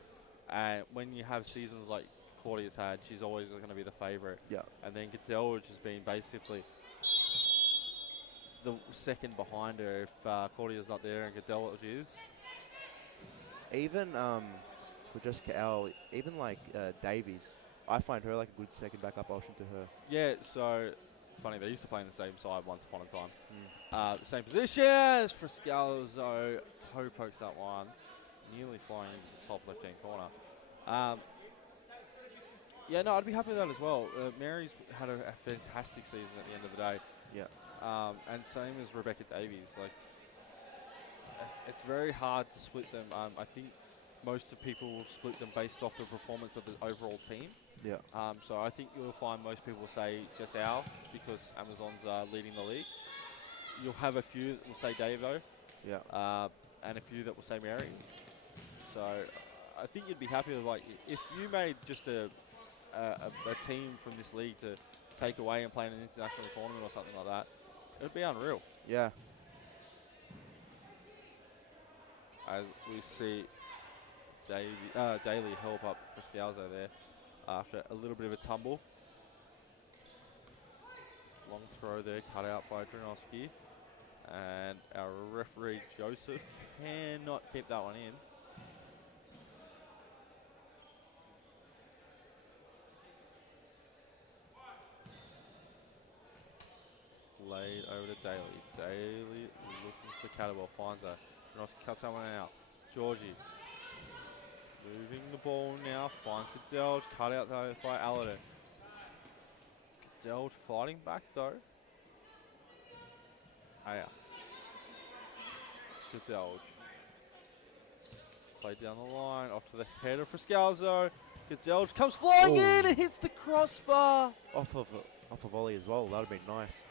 And when you have seasons like Claudia's had, she's always going to be the favourite. Yeah. And then Gadelge has been basically the second behind her if Claudia's not there and Gadelge is. Even for Jessica Owl, even like Davies, I find her like a good second backup option to her. Yeah, so it's funny, they used to play on the same side once upon a time. Same position as Frescalzo. Toe pokes that one, nearly flying into the top left-hand corner. Yeah, no, I'd be happy with that as well. Mary's had a fantastic season at the end of the day. Yeah. And same as Rebecca Davies. Like, it's very hard to split them. I think most of people will split them based off the performance of the overall team. Yeah. So I think you'll find most people will say Jess Owl because Amazons are leading the league. You'll have a few that will say Davo. Yeah. And a few that will say Mary. So I think you'd be happy with, like, if you made just a team from this league to take away and play in an international tournament or something like that, it would be unreal. Yeah. As we see Daly help up for Scalzo there after a little bit of a tumble. Long throw there, cut out by Dranowski. And our referee, Joseph, cannot keep that one in. Laid over to Daly. Daly looking for Catterwell, finds her. Dranowski cuts someone out. Georgie moving the ball now, finds Gadelge, cut out though by Aladdin. Gadelge fighting back though. Aya. Gadelge. Played down the line, off to the header for Scalzo. Gadelge comes flying Oh. in and hits the crossbar. Off a volley as well. That would have been nice.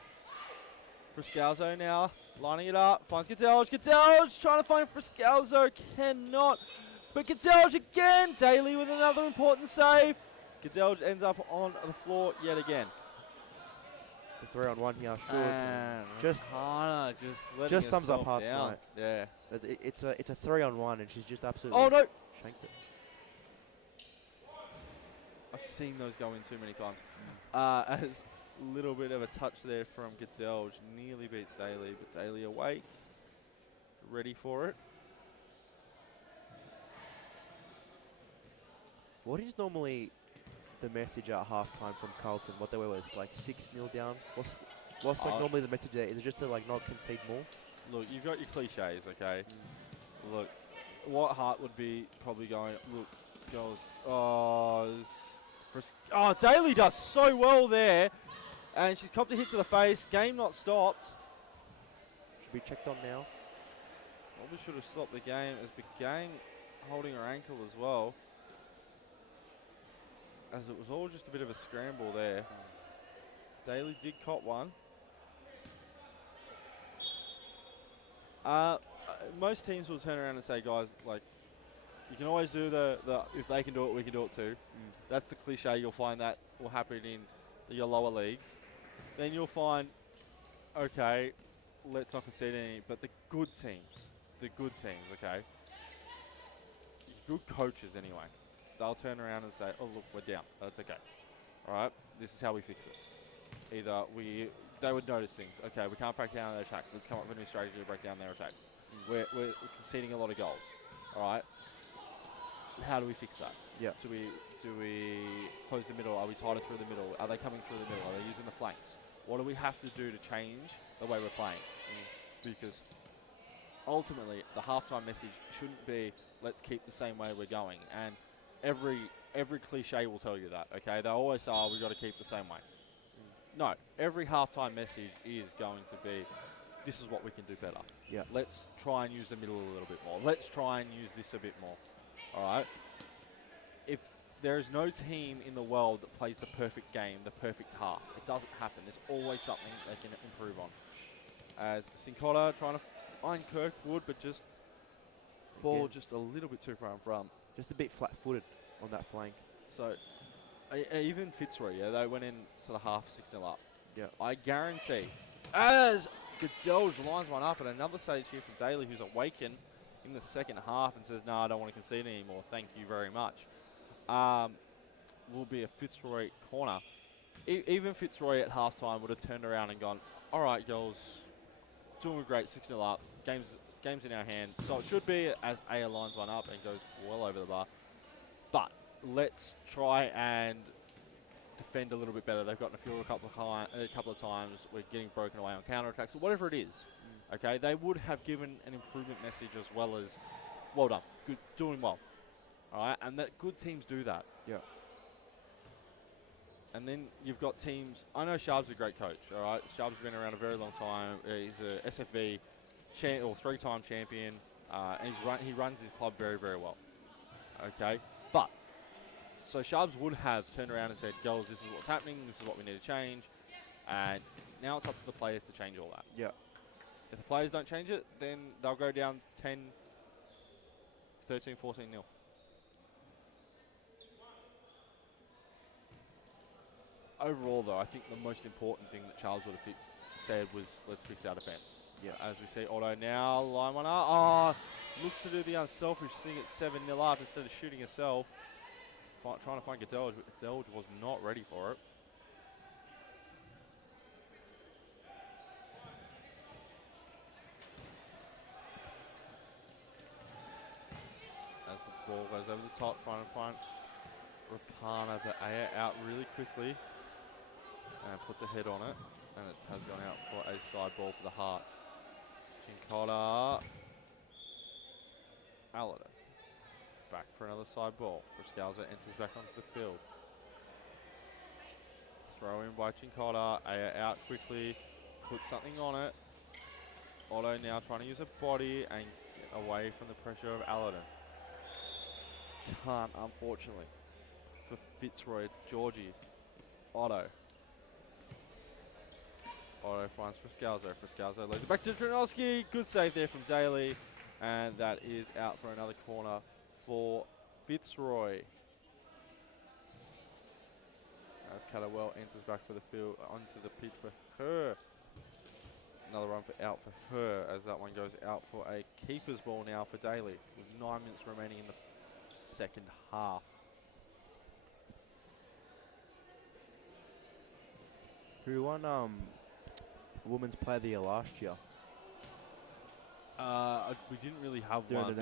Friscalzo now lining it up, finds Gadelge. Gadelge trying to find Friscalzo, cannot. But Gadelge again, Daly with another important save. Gadelge ends up on the floor yet again. It's a 3-on-1 here, sure. And Just- Hannah just letting just sums up herself Hearts down. night. Yeah. It's a 3-on-1, and she's just absolutely Oh no! shanked it. I've seen those go in too many times. As a little bit of a touch there from Gadelge, nearly beats Daly, but Daly awake, ready for it. What is normally the message at halftime from Carlton? What they were was like 6-0 down. What's like normally the message there? Is it just to like not concede more? Look, you've got your cliches, okay? Look, what Hart would be probably going, look, goes, Daly does so well there. And she's copped a hit to the face. Game not stopped. Should be checked on now. Probably should have stopped the game as began holding her ankle as well. As it was all just a bit of a scramble there. Daly did cop one. Most teams will turn around and say, guys, like, you can always do the if they can do it, we can do it too. That's the cliche. You'll find that will happen in your lower leagues. Then you'll find, okay, let's not concede any. But the good teams, okay, good coaches anyway, they'll turn around and say, oh, look, we're down. That's okay. All right, this is how we fix it. Either they would notice things. Okay, we can't break down their attack. Let's come up with a new strategy to break down their attack. We're conceding a lot of goals. All right. How do we fix that? Yeah. Do we close the middle? Are we tighter through the middle? Are they coming through the middle? Are they using the flanks? What do we have to do to change the way we're playing? Because ultimately, the halftime message shouldn't be, let's keep the same way we're going. And every cliche will tell you that, okay? They always say, oh, we've got to keep the same way. No, every halftime message is going to be, this is what we can do better. Yeah. Let's try and use the middle a little bit more. Let's try and use this a bit more. All right? If there is no team in the world that plays the perfect game, the perfect half, it doesn't happen. There's always something they can improve on. As Sincotta trying to find Kirkwood, but just ball Again, just a little bit too far in front. just a bit flat-footed on that flank. So even Fitzroy, yeah, they went in to the half 6-0 up. Yeah. I guarantee, as Gadelge lines one up, and another stage here from Daly, who's awakened in the second half and says, no, I don't want to concede anymore. Thank you very much. Will be a Fitzroy corner. Even Fitzroy at halftime would have turned around and gone, all right, girls, doing great, 6-0 up. Game's in our hand. So it should be as Aya lines one up and goes well over the bar. But let's try and defend a little bit better. They've gotten a few a couple of times. We're getting broken away on counter-attacks or whatever it is. Okay, they would have given an improvement message as well as, well done, good, doing well. All right, and that good teams do that. Yeah. And then you've got teams. I know Sharp's a great coach. All right, Sharp's been around a very long time. He's a SFV or 3-time champion, and he runs his club very, very well. Okay, but so Sharps would have turned around and said, "Girls, this is what's happening. This is what we need to change." And now it's up to the players to change all that. Yeah. If the players don't change it, then they'll go down 10, 13, 14 nil. Overall, though, I think the most important thing that Charles would have said was, let's fix our defence. Yeah. As we see Otto now, line one up. Oh, looks to do the unselfish thing at 7-0 up instead of shooting herself. Trying to find Gadelge, but Gadelge was not ready for it. As the ball goes over the top, trying to find Rapana, but Aya out really quickly and puts a head on it, and it has gone out for a side ball for the Heart. Chincotta, Aladdin, back for another side ball. Friscalzo enters back onto the field. Throw in by Chincotta, Aya out quickly, puts something on it. Otto now trying to use a body and get away from the pressure of Aladdin. Can't, unfortunately. for Fitzroy. Georgie. Otto. Otto finds Friscalzo. Friscalzo lays it back to Dranowski. Good save there from Daly. And that is out for another corner for Fitzroy. As Catterwell enters back for the field, onto the pitch for her. Another run out for her as that one goes out for a keeper's ball now for Daly with 9 minutes remaining in the second half. Who won Women's Player of the Year last year? We didn't really have one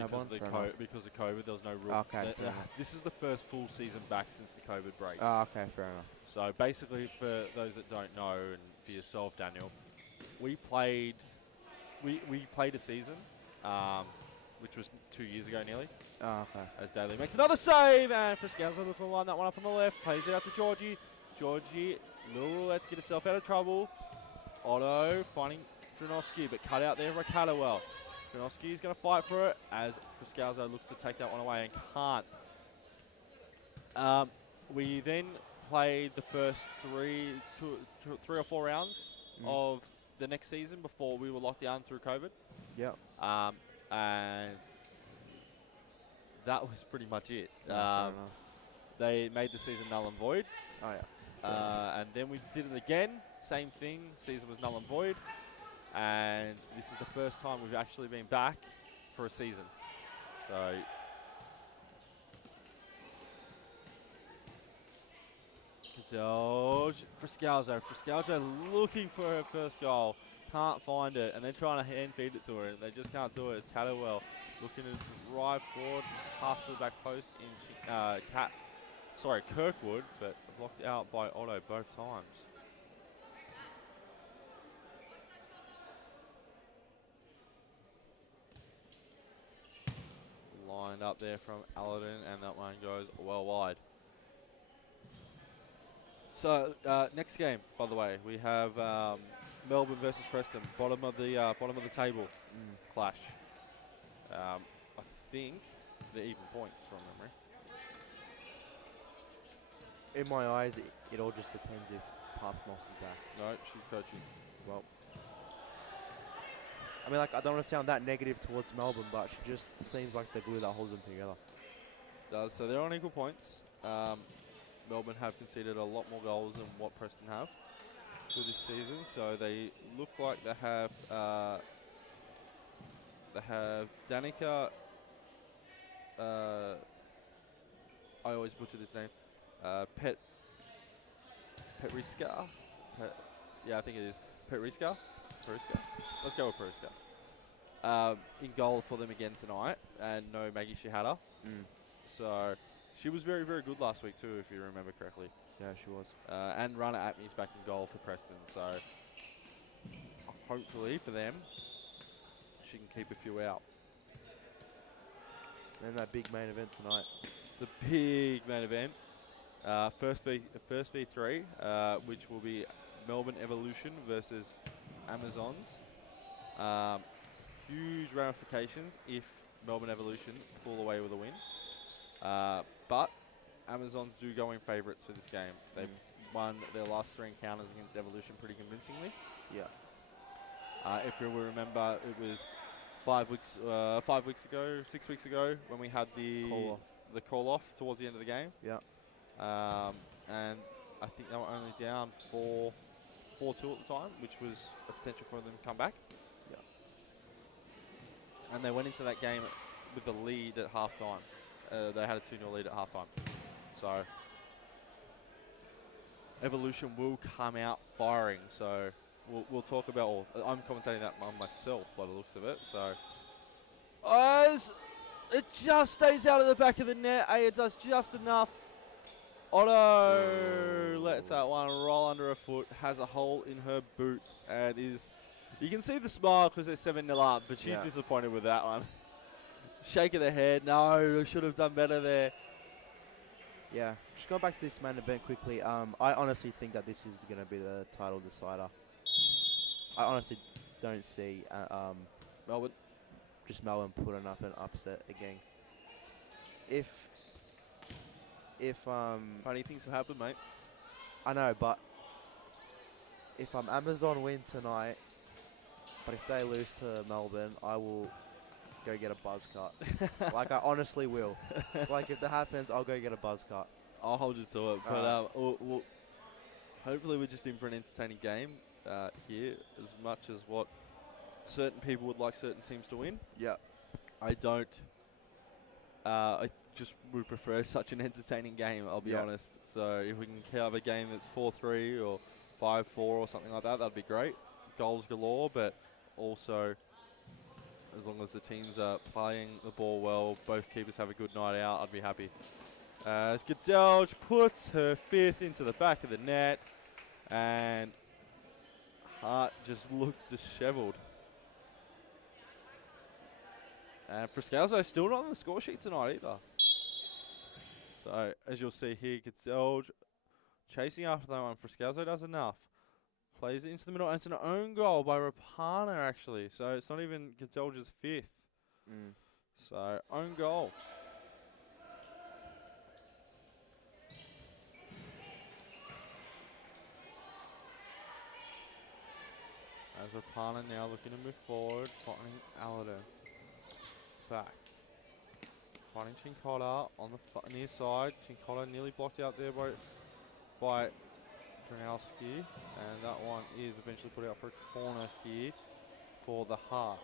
because of COVID. There was no rule. Okay, fair enough. This is the first full season back since the COVID break. Oh, okay, fair enough. So basically, for those that don't know, and for yourself, Daniel, we played a season, which was 2 years ago nearly. Oh, okay. As Daly makes another save, and Friscalzo looking to line that one up on the left, plays it out to Georgie. Georgie, little roulette to get herself out of trouble. Otto finding Dranowski, but cut out there by Catterwell. Dranowski is going to fight for it as Friscalzo looks to take that one away and can't. We then played the first three or four rounds of the next season before we were locked down through COVID. Yep. And that was pretty much it. Fair enough. They made the season null and void. Oh, yeah. And then we did it again. Same thing. Season was null and void. And this is the first time we've actually been back for a season. So Friscalzo. Friscalzo looking for her first goal. Can't find it. And they're trying to hand feed it to her. They just can't do it. It's Catterwell looking to drive forward. Pass to the back post in Kirkwood, but blocked out by Otto both times. Lined up there from Aladdin, and that one goes well wide. So next game, by the way, we have Melbourne versus Preston, bottom of the table clash. I think they're even points from memory. In my eyes, it all just depends if Pathmos is back. No, she's coaching. Well, I mean, like, I don't want to sound that negative towards Melbourne, but she just seems like the glue that holds them together. Does. So they're on equal points. Melbourne have conceded a lot more goals than what Preston have for this season. So they look like they have Danica. I always butcher this name. Petriska. Yeah, I think it is Petriska. Let's go with Petriska. In goal for them again tonight, and no Maggie Shihada. So she was very, very good last week too, if you remember correctly. Yeah, she was. And Rana Atmey's back in goal for Preston. So hopefully for them, she can keep a few out. And that big main event tonight. The big main event. First V3, which will be Melbourne Evolution versus Amazons. Huge ramifications if Melbourne Evolution pull away with a win. But Amazons do go in favourites for this game. They've won their last 3 encounters against Evolution pretty convincingly. Yeah. If you will remember, it was 6 weeks ago when we had the call off towards the end of the game. Yeah. And I think they were only down 4-2 at the time, which was a potential for them to come back. Yeah. And they went into that game with the lead at halftime. They had a 2-0 lead at halftime. So Evolution will come out firing. So we'll talk about. Or I'm commentating that on myself by the looks of it. So as it just stays out of the back of the net, it does just enough. Otto lets that one roll under her foot, has a hole in her boot, and is. You can see the smile because they're 7-0 up, but she's disappointed with that one. Shake of the head. No, should have done better there. Yeah, just going back to this main event quickly. I honestly think that this is going to be the title decider. I honestly don't see Melbourne putting up an upset against. If if Funny things have happened, mate. I know, but if Amazon win tonight, but if they lose to Melbourne, I will go get a buzz cut. Like, I honestly will. Like, if that happens, I'll go get a buzz cut. I'll hold you to it. But hopefully we're just in for an entertaining game here, as much as what certain people would like certain teams to win. Yeah. I don't. I just would prefer such an entertaining game, I'll be honest. So if we can have a game that's 4-3 or 5-4 or something like that, that'd be great. Goals galore, but also as long as the teams are playing the ball well, both keepers have a good night out, I'd be happy. As Gadelge puts her 5th into the back of the net, and Hart just looked dishevelled. And Friscalzo still not on the score sheet tonight either. So, as you'll see here, Gadelge chasing after that one. Friscalzo does enough. Plays it into the middle, and it's an own goal by Rapana, actually. So, it's not even Gadelge's 5th. So, own goal. As Rapana now looking to move forward, finding Aladdin. Back. Finding Chincotta on the near side. Chincotta nearly blocked out there by Dranowski. And that one is eventually put out for a corner here for the Heart.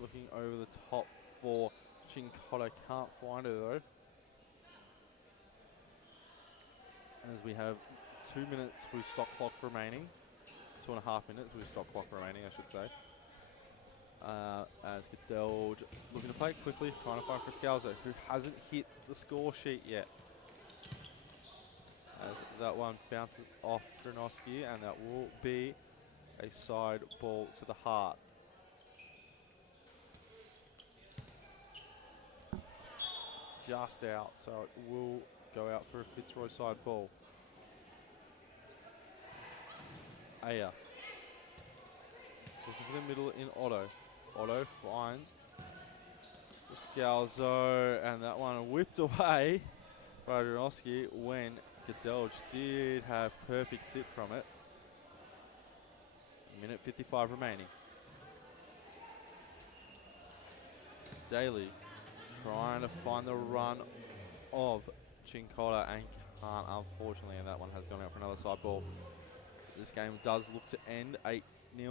Looking over the top for Chincotta. Can't find her though. As we have 2 minutes with stop clock remaining. 2.5 minutes with stop clock remaining, I should say. As Gadelge looking to play it quickly, trying to find Friscalzo, who hasn't hit the score sheet yet. As that one bounces off Dranowski, and that will be a side ball to the Heart. Just out, so it will go out for a Fitzroy side ball. Aya. Looking for the middle in Otto. Otto finds Friscalzo, and that one whipped away by Dranowski when Gadelge did have perfect sit from it. Minute 55 remaining. Daly trying to find the run of Chincotta and can't, unfortunately, and that one has gone out for another side ball. This game does look to end 8-0. Do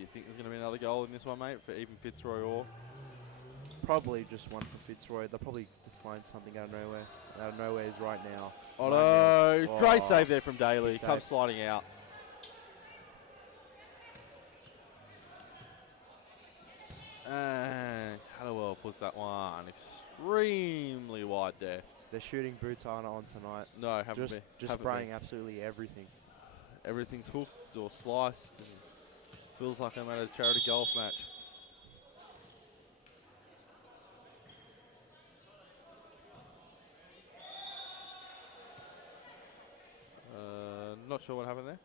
you think there's going to be another goal in this one, mate, for even Fitzroy or? Probably just one for Fitzroy. They'll probably find something out of nowhere. Out of nowhere is right now. Oh no, great save there from Daly. Comes sliding out. And Callowell puts that one extremely wide there. Their shooting boots aren't on tonight. No, haven't been. Just spraying absolutely everything. Everything's hooked or sliced, and feels like I'm at a charity golf match. Not sure what happened there.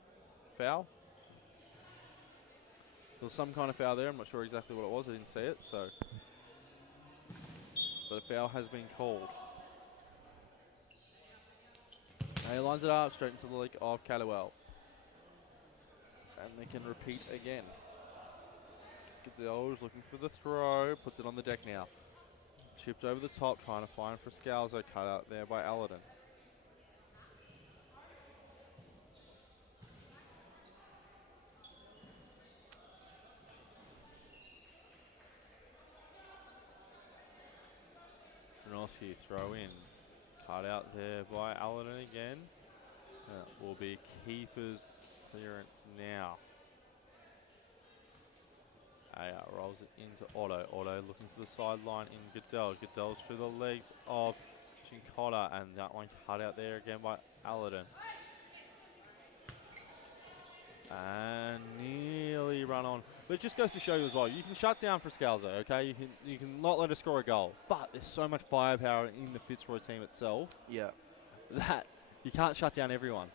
Foul? There was some kind of foul there. I'm not sure exactly what it was. I didn't see it, so. But a foul has been called. Now he lines it up straight into the leg of Callowell. And they can repeat again. Gadelge looking for the throw. Puts it on the deck now. Chipped over the top, trying to find Friscalzo. Cut out there by Aladdin. Dranowski throw in. Cut out there by Aladdin again. That will be keeper's clearance now. Aya rolls it into Otto. Otto looking for the sideline in Gadelge. Gadelge through the legs of Chincotta, and that one cut out there again by Aladdin. And nearly run on. But it just goes to show you as well, you can shut down Friscalzo, okay? You can not let her score a goal. But there's so much firepower in the Fitzroy team itself that you can't shut down everyone.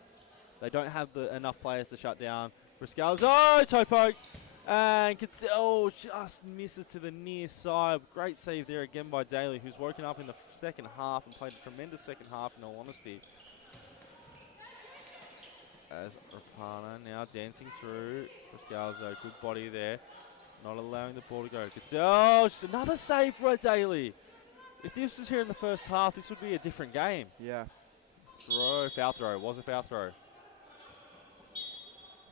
They don't have enough players to shut down Friscalzo. Toe poked. And Caddell just misses to the near side. Great save there again by Daly, who's woken up in the second half and played a tremendous second half, in all honesty. As Rapana now dancing through for Scalzo. Good body there. Not allowing the ball to go. Caddell, just another save for Daly. If this was here in the first half, this would be a different game. Yeah. Foul throw. Was a foul throw.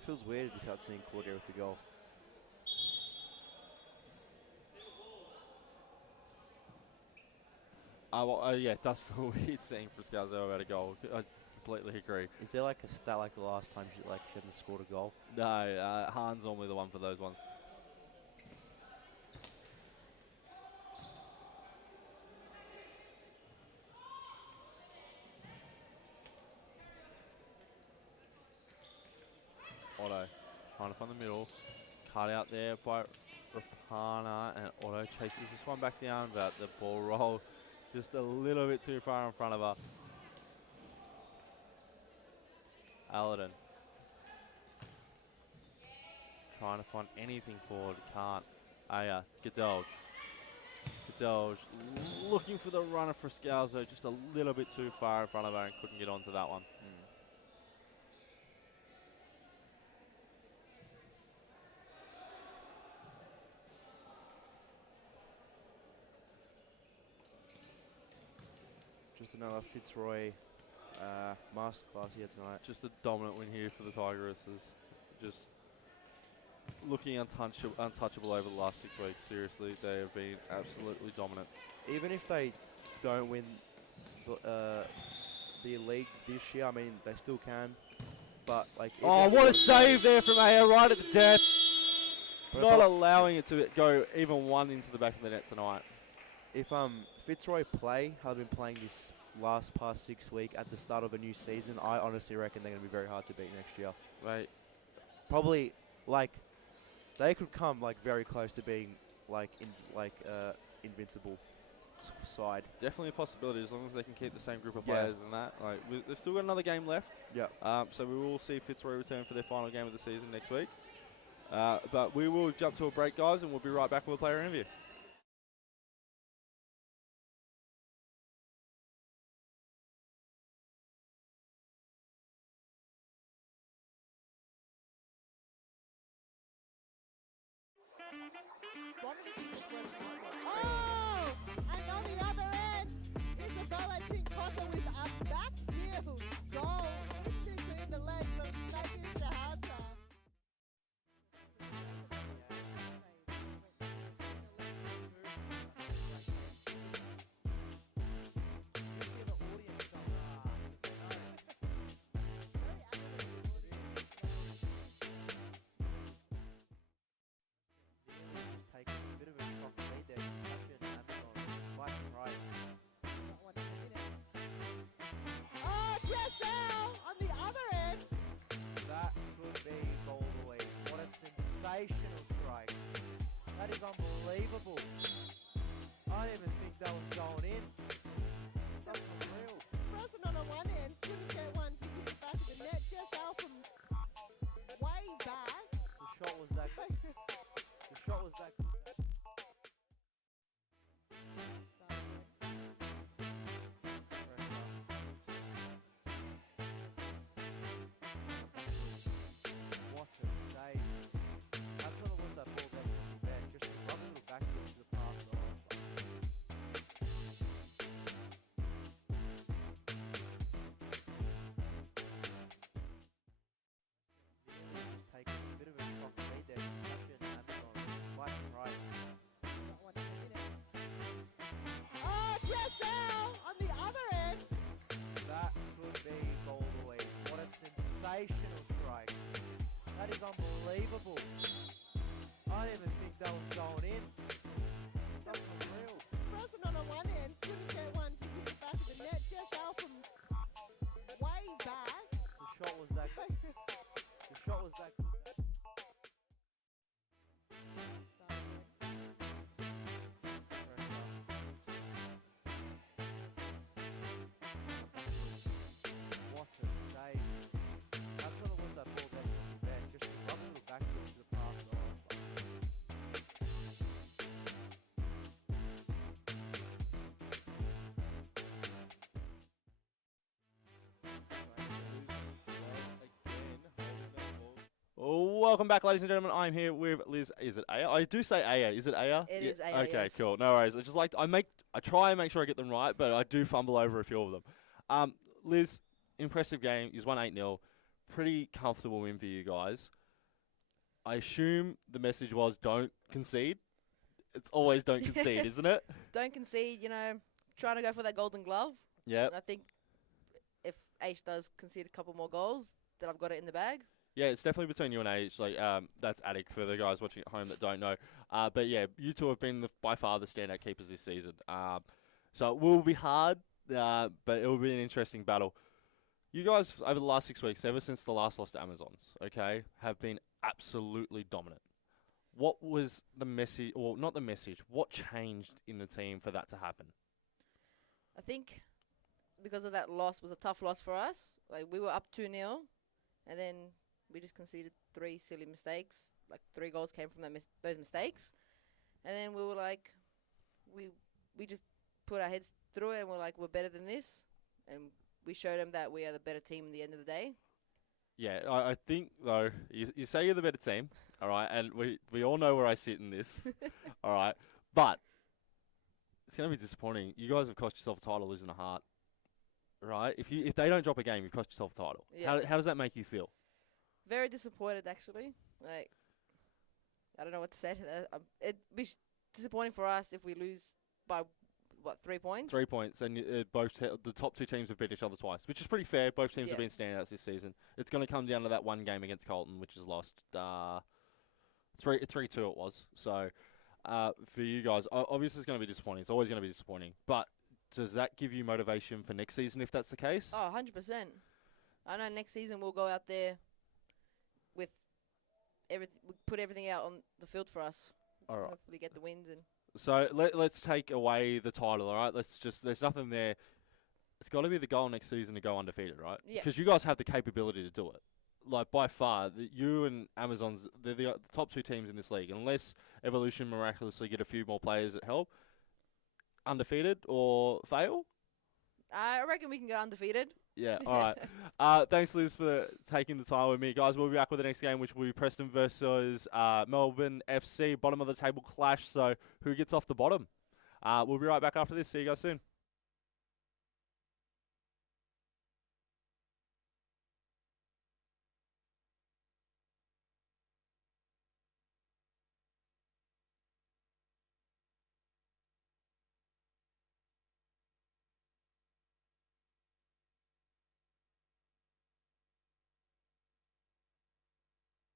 Feels weird without seeing Cordier with the goal. Yeah, it does feel weird seeing Friscalzo about a goal. I completely agree. Is there like a stat like the last time she hadn't scored a goal? No, Hahn's normally the one for those ones. Otto trying to find the middle. Cut out there by Rapana, and Otto chases this one back down, but the ball roll just a little bit too far in front of her. Aladdin trying to find anything forward, can't. Cadelge looking for the runner for Scalzo, just a little bit too far in front of her and couldn't get onto that one. Just another Fitzroy masterclass here tonight. Just a dominant win here for the Tigresses. Just looking untouchable over the last 6 weeks. Seriously, they have been absolutely dominant. Even if they don't win the league this year, I mean, they still can. But like, oh, what a save there from Aya right at the death. Not allowing it to go even one into the back of the net tonight. If Fitzroy play how they've been playing this past 6 weeks at the start of a new season, I honestly reckon they're going to be very hard to beat next year. Right. Probably like they could come like very close to being like invincible side. Definitely a possibility as long as they can keep the same group of players and that. Like they've still got another game left. Yeah. So we will see Fitzroy return for their final game of the season next week. But we will jump to a break, guys, and we'll be right back with a player interview. Oh! And on the other end, Isabella Chincotta with a back heel goal into the legs of Nathan Shahata. Oh, Jessel on the other end. That could be goal of the week. What a sensational strike. That is unbelievable. I didn't even think that was going in. That's unreal. Frozen on the one end, couldn't get one to hit the back of the net. Jessel from way back. The shot was that good. The shot was that good. What a save. I thought it was that ball that was bad. Just a lovely little back to the pass. Just taking a bit of a shock lead there. Touch it and Amazon. Nice and right. Not one to hit it. Oh, Jessel on the other end. That could be goal of the week. What a sensational strike. That is unbelievable. I didn't even think that was going in. That's unreal. Frozen on the one end, couldn't get one to hit the back of the net. Jessel from way back. The shot was that good. The shot was that good. What a save. I thought it was that ball that was bad. Just a lovely little back to the pass. welcome back, ladies and gentlemen. I'm here with Liz. Is it Aya? I do say Aya. Is it Aya? It is Aya, Okay, yes. cool. No worries. I just like I try and make sure I get them right, but I do fumble over a few of them. Liz, impressive game. You won 8-0. Pretty comfortable win for you guys. I assume the message was don't concede. It's always don't concede, isn't it? Don't concede, trying to go for that golden glove. Yeah. And I think if H does concede a couple more goals, then I've got it in the bag. Yeah, it's definitely between you and H. That's Attic for the guys watching at home that don't know. But yeah, you two have been by far the standout keepers this season. So it will be hard, but it will be an interesting battle. You guys, over the last 6 weeks, ever since the last loss to Amazons, okay, have been absolutely dominant. What was the message, or not the message, what changed in the team for that to happen? I think because of that loss was a tough loss for us. We were up 2-0, and then we just conceded 3 silly mistakes. 3 goals came from those mistakes. And then we were we just put our heads through it, and we're better than this. And we showed them that we are the better team at the end of the day. Yeah, I think, though, you say you're the better team, all right, and we all know where I sit in this, all right, but it's going to be disappointing. You guys have cost yourself a title losing a heart, right? If they don't drop a game, you've cost yourself a title. Yeah. How does that make you feel? Very disappointed, actually. I don't know what to say to that. It'd be disappointing for us if we lose by, 3 points? 3 points, and the top 2 teams have beat each other twice, which is pretty fair. Both teams have Yeah. been standouts this season. It's going to come down to that one game against Colton, which is lost 3-2 it was. So for you guys, obviously it's going to be disappointing. It's always going to be disappointing. But does that give you motivation for next season if that's the case? Oh, 100%. I know next season we'll go out there with we'll put everything out on the field for us. All right. Hopefully get the wins and. So let's take away the title, all right? There's nothing there. It's got to be the goal next season to go undefeated, right? Yeah. Because you guys have the capability to do it. By far, you and Amazons, they're the top 2 teams in this league. Unless Evolution miraculously get a few more players that help, undefeated or fail? I reckon we can go undefeated. Yeah, all right. Thanks, Liz, for taking the time with me. Guys, we'll be back with the next game, which will be Preston versus Melbourne FC, bottom of the table clash. So who gets off the bottom? We'll be right back after this. See you guys soon.